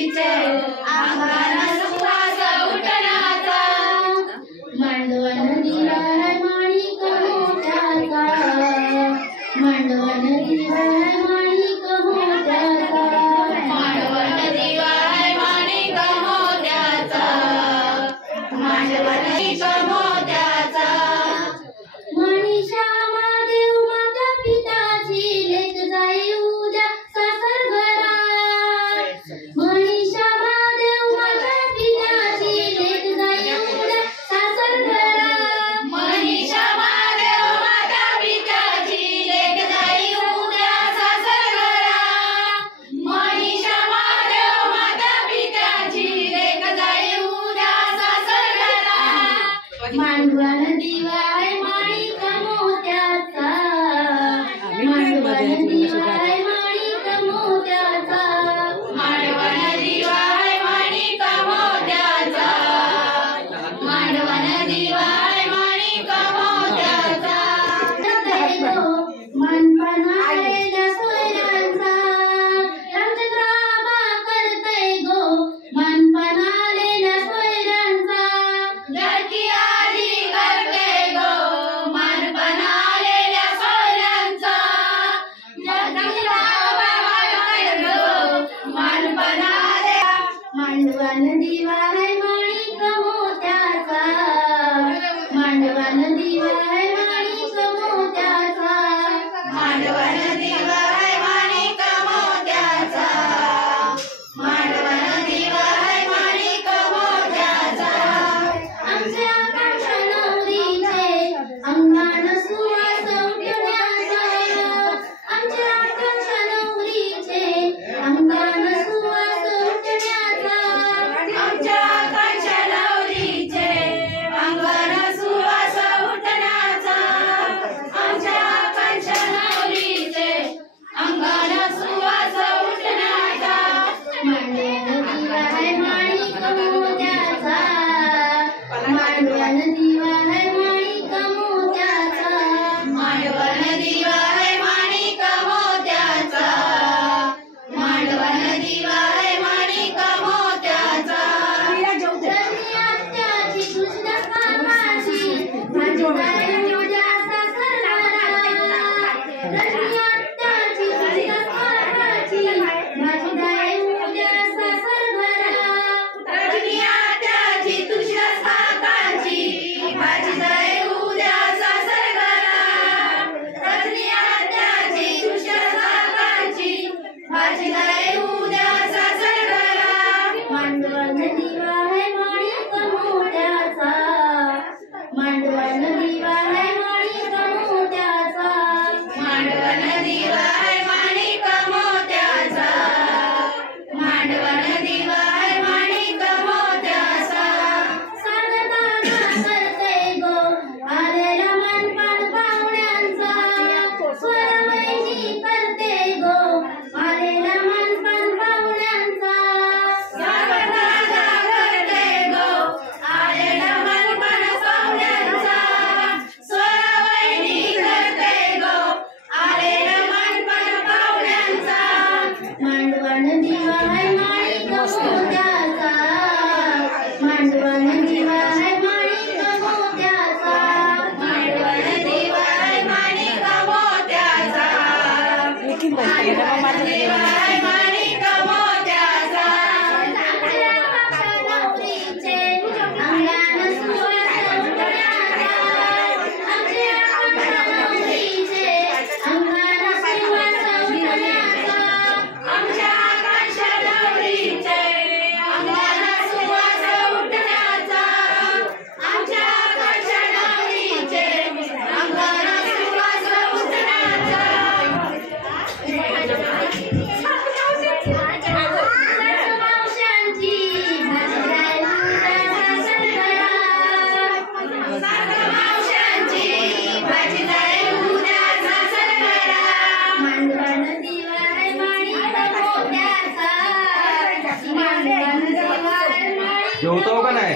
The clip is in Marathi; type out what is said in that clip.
गौरीचे अंगण सुवास उठण्याचा मांडवण दिवा है माणिक मोत्याचा मांडवण दिवा है माणिक मोत्याचा मांडवण दिवा है माणिक मोत्याचा मांडवण दिवा मोत्याचा मनीषा महादेव माता पिताची लेक जाई उद्या सासर घरा मनीषा महादेव माता पिताची लेक जाई उद्या सासर घरा मनीषा महादेव माता पिताची लेक जाई उद्या सासर घरा मनीषा महादेव माता पिताची लेक जाई उद्या सासर घरा मांडवण दिवा है माणिक मोत्याचा मांडवण दिवा है माणिक मोत्याचा मांडवण दिवा है माणिक मोत्याचा मांडवण दिवा है माणिक मोत्याचा मनपणालेल्या सोयऱ्यांचा रंगराबा करतय गो मनपणालेल्या सोयऱ्यांचा लडकी आली करते गो मनपणालेल्या सोयऱ्यांचा रंगराबा करतय गो मनपणालेल्या मांडवण दिवा है माणिक मोत्याचा मांडवण दिवा है माणिक मोत्याचा मांडवण दिवा है माणिक मोत्याचा मांडवण दिवा है माणिक मोत्याचा आमच्या काठनवरीचे अंगण सुवास उठण्याचा आमच्या काठनवरीचे अंगण सुवास उठण्याचा आमच्या काठनवरीचे अंगण सुवास उठण्याचा आमच्या काठनवरीचे अंगण सुवास उठण्याचा मांडवण दिवा है माणिक मोत्याचा मांडवण दिवा है माणिक मोत्याचा मांडवण दिवा है माणिक मोत्याचा मांडवण दिवा है माणिक मोत्याचा रजनी आत्याची तुझ्या कामाची माझी जाई उद्या सासर घरा रजनी आत्याची तुझ्या कामाची माझी जाई उद्या सासर घरा रजनी आत्याची तुझ्या कामाची माझी जाई उद्या सासर घरा रजनी आत्याची तुझ्या कामाची माझी जाई उद्या सासर घरा मांडवण दिवा है माणिक मोत्याचा मांडवण दिवा है माणिक मोत्याचा मांडवण दिवा है माणिक मोत्याचा मांडवण दिवा है माणिक मोत्याचा सागताना करते गो आलेला मनपान पाहुण्यांचा स्वरवैनी करते गो आलेला मनपान पाहुण्यांचा सागताना करते गो आलेला मनपान पाहुण्यांचा स्वरवैनी करते गो आलेला मनपान पाहुण्यांचा मांडवण दिवा है माणिक मोत्याचा मांडवण दिवा है माणिक मोत्याचा मांडवण दिवा है माणिक मोत्याचा मांडवण दिवा है माणिक मोत्याचा आपल्या काठनवरीचे अंगण सुवास उठण्याचा आपल्या काठनवरीचे अंगण सुवास उठण्याचा आमच्या काठनवरीचे अंगण सुवास उठण्याचा आमच्या काठनवरीचे अंगण सुवास उठण्याचा सासूमावशांची माझी जाई उद्या सासर घरा सासूमावशांची माझी जाई उद्या सासर घरा मांडवण दिवा है माणिक मोत्याचा मांडवण दिवा है माणिक जेवतो का नाही?